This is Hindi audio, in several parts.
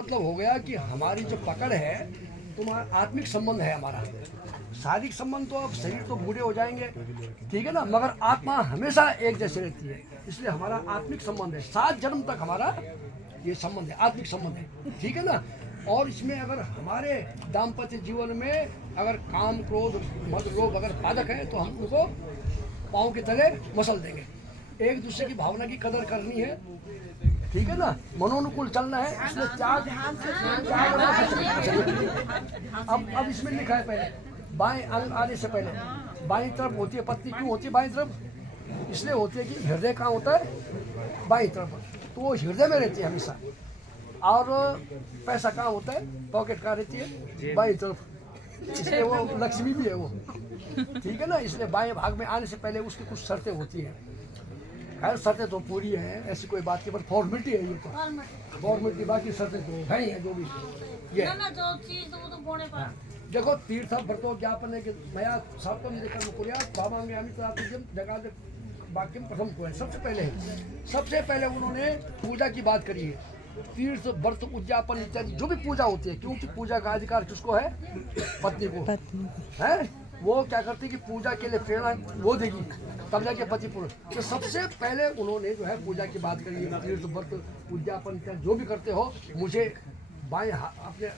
मतलब हो गया कि हमारी जो पकड़ है तुम्हारा आत्मिक संबंध है हमारा। शारीरिक संबंध तो अब शरीर तो बूढ़े हो जाएंगे, ठीक है ना, मगर आत्मा हमेशा एक जैसे रहती है। इसलिए हमारा आत्मिक संबंध है, 7 जन्म तक हमारा ये संबंध है, आत्मिक संबंध है, ठीक है ना। और इसमें अगर हमारे दाम्पत्य जीवन में अगर काम क्रोध मद लोभ अगर बाधक है तो हम उनको पाँव के तले मसल देंगे। एक दूसरे की भावना की कदर करनी है, ठीक है ना, मनोनुकूल चलना है। इसमें त्याग अब इसमें लिखा है पहले बाएं अंग आने से पहले बाईं तरफ होती है पत्नी। क्यों होती है बाईं तरफ? इसलिए होती है कि हृदय कहाँ होता है? बाईं तरफ, तो वो हृदय में रहती है हमेशा। और पैसा कहाँ होता है? पॉकेट कहाँ रहती है? बाईं तरफ, इसलिए वो लक्ष्मी भी है वो, ठीक है ना। इसलिए बाएं भाग में आने से पहले उसकी कुछ शर्तें होती हैं। खैर शर्तें तो पूरी हैं, ऐसी कोई बात नहीं, पर फॉर्मेलिटी है ये तो फॉर्मेलिटी, बाकी शर्तें तो है ही है जो भी ये जो चीज तो देखो तीर्थ व्रतो ज्ञापन है कि मया सातम लेकर कुर्यात बाबा में अमित जगह वाक्यम प्रथम को है। सबसे पहले उन्होंने पूजा की बात करी है, तीर्थ व्रत उद्यापन इत्यादि जो भी पूजा होती है, क्योंकि पूजा का अधिकार किसको है? पत्नी को है। वो क्या करती कि पूजा के लिए प्रेरणा वो देगी तब जाके पति पुरुष। तो सबसे पहले उन्होंने जो है पूजा की बात करी है, तीर्थ व्रत उद्यापन इत्यादि जो भी करते हो मुझे बाएं अपने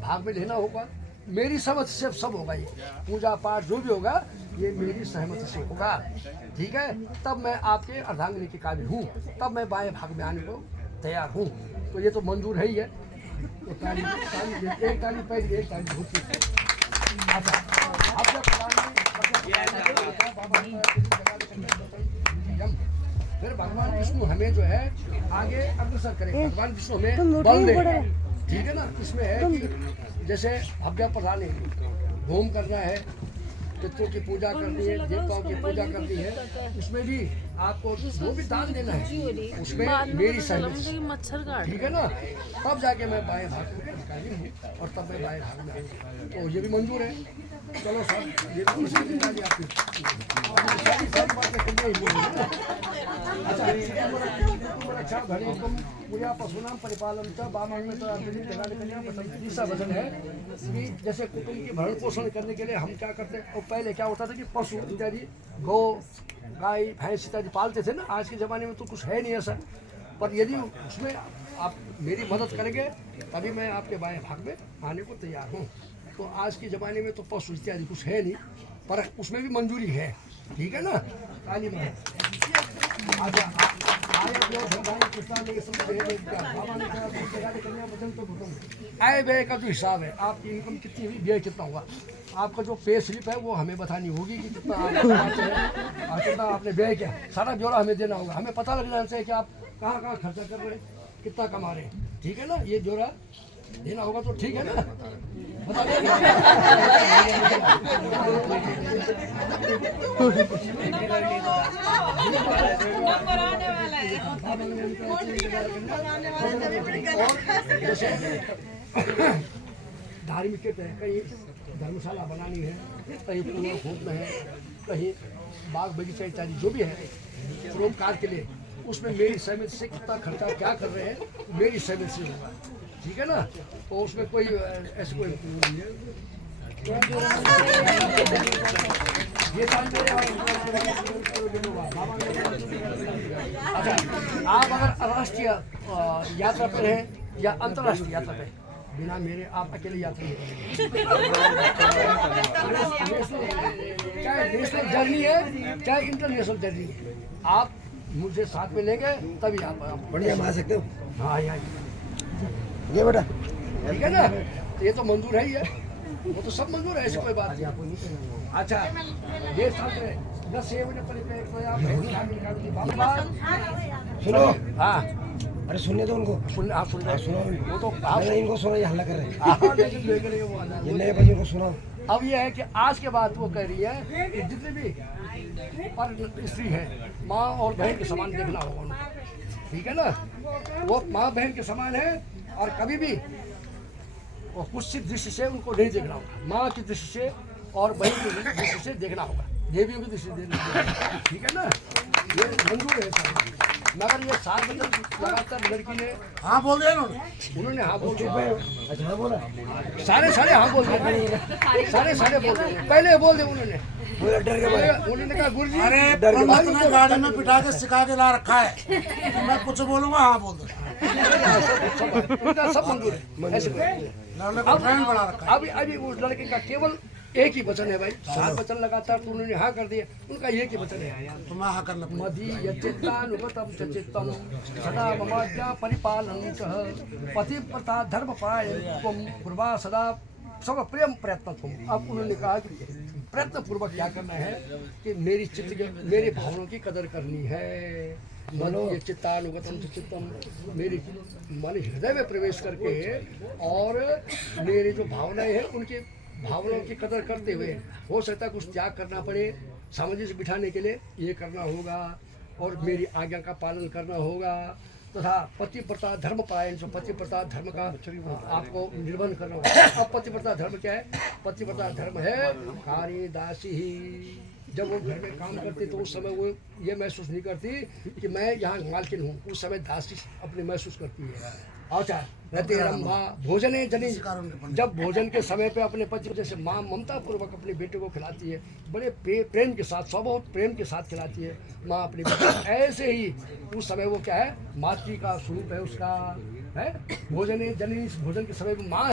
भाग में लेना होगा। मेरी सहमति से सब होगा, ये पूजा पाठ जो भी होगा ये मेरी सहमति से होगा, ठीक है। तब मैं आपके अर्धांगिनी के काबिल हूँ, तब मैं बाएं भाग में आने को तैयार हूँ। तो ये तो मंजूर है ही है। तो ताली एक ताली पहले एक ताली होती है। अच्छा अब जब फिर भगवान विष्णु हमें जो है आगे अग्रसर करें। भगवान विष्णु हमें बल दे, ठीक है ना। इसमें है कि जैसे हव्य प्रधान है, होम करना है, पितरों की पूजा करनी है, देवताओं की पूजा करनी है, उसमें भी आपको वो भी दान देना है, उसमें मेरी सहमति, ठीक है ना। तब जाके मैं बाएं भाग में निकाली हूँ और तब मैं बाएं भाग में आई, तो ये भी मंजूर है। चलो सर ये भी निकाली आपकी अच्छा घड़ी पूजा पशुनाम परिपालन तीसरा वजन है कि जैसे कुटुंब की भरण पोषण करने के लिए हम क्या करते हैं। और पहले क्या होता था कि पशु इत्यादि गौ गाय भैंस इत्यादि पालते थे ना। आज के ज़माने में तो कुछ है नहीं ऐसा, पर यदि उसमें आप मेरी मदद करेंगे तभी मैं आपके बाएं भाग में आने को तैयार हूँ। तो आज के ज़माने में तो पशु इत्यादि कुछ है नहीं, पर उसमें भी मंजूरी है, ठीक है ना। काली माँ आय व्यय का जो हिसाब है, आपकी इनकम कितनी हुई, व्यय कितना हुआ, आपका जो पे स्लिप है वो हमें बतानी होगी कि कितना आपने व्यय किया, सारा ब्यौरा हमें देना होगा। हमें पता लग जाना चाहिए कि आप कहाँ कहाँ खर्चा कर रहे हैं, कितना कमा रहे हैं, ठीक है ना। ये ब्यौरा देना होगा तो ठीक है ना, बता धार्मिक है, कहीं धर्मशाला बनानी है, कहीं पूरा खोदना है, कहीं बाग बगीचा इत्यादि जो भी है परोपकार के लिए, उसमें मेरी सहमति से कितना खर्चा क्या कर रहे हैं मेरी सहमति से होगा, ठीक है ना। तो उसमें कोई ऐसे कोई नहीं है। अच्छा आप अगर राष्ट्रीय यात्रा पर हैं या अंतर्राष्ट्रीय यात्रा पर, बिना मेरे आप अकेले यात्रा नहीं करेंगे। चाहे नेशनल जर्नी है चाहे इंटरनेशनल जर्नी है, आप मुझे साथ में लेंगे तभी आप बढ़िया आ सकते हो। हाँ यहाँ ये बेटा ठीक है ना, तो ये तो मंजूर है ही है, वो तो सब मंजूर है, ऐसी कोई बात नहीं। अच्छा ये सुनो, हाँ अरे सुनने दो उनको, आप सुन रहे सुनो वो तो आप इनको सुनो, ये हल्ला कर रहे हैं, ये नए बच्चों को सुनो। अब ये है कि आज के बाद वो कह रही है कि जितने भी पर स्त्री है माँ और बहन के समान देखना होगा उनको, ठीक है ना। वो माँ बहन के समान है और कभी भी और कुछ दृष्टि से उनको नहीं देखना होगा, माँ की दृष्टि से और बहन की दृष्टि से देखना होगा, देवियों की दृष्टि से देखना होगा, ठीक है ना। ये मंजूर है सर। मगर ये 7 वचन लगातार लड़की ने हाँ बोल दिया उन्होंने। उन्होंने हाँ बोल दिया, अच्छा हाँ बोला। सारे हाँ बोल दिए, सारे बोल दिए, पहले बोल दिए उन्होंने। बोला डर के भाई। उन्होंने कहा गुरु जी अरे पंडित ने गाड़ी में बिठा के सिखा के ला रखा है, तो मैं कुछ बोलूंगा हाँ बोल दो। उनका सब मंजूर है, ऐसे लड़ने को ट्रेन बढ़ा रखा है। अभी उस लड़के का केवल एक ही वचन है भाई, 7 वचन लगातार तो उन्होंने हाँ कर दिया, उनका एक ही वचन है, तो मैं हाँ करना पड़ेगा। मधी यचित्तानुगतम च चित्तम सदा ममाज्ञा परिपालन पतिव्रता धर्मपरायण त्वं कुर्वा सदा सब प्रेम प्रयत्न तुम। अब उन्होंने कहा कि प्रयत्न पूर्वक क्या करना है कि मेरी चित्त के मेरी भावनाओं की कदर करनी है। मनो ये चित्तानुगतम च चित्तम, मेरी मन हृदय में प्रवेश करके और मेरी जो भावनाएं हैं उनकी भावनाओं की कदर करते हुए, हो सकता है कुछ त्याग करना पड़े, सामंजस्य बिठाने के लिए ये करना होगा और मेरी आज्ञा का पालन करना होगा तथा पतिव्रता धर्म परायण, जो पतिव्रता धर्म का आपको निर्वहन करना होगा। अब पतिव्रता धर्म क्या है? पतिव्रता धर्म है कार्य दासी ही। जब वो घर में काम करती तो उस समय वो ये महसूस नहीं करती कि मैं यहाँ मालकिन हूँ, उस समय दासी अपनी महसूस करती है। अच्छा रहते रंभा भोजने जनी, जब भोजन के समय पे अपने पति जैसे माँ ममता पूर्वक अपने बेटे को खिलाती है, बड़े प्रेम के साथ, बहुत प्रेम के साथ खिलाती है माँ अपने बेटे, ऐसे ही उस समय वो क्या है, मातृ का स्वरूप है उसका, है भोजने जनी। भोजन के समय में माँ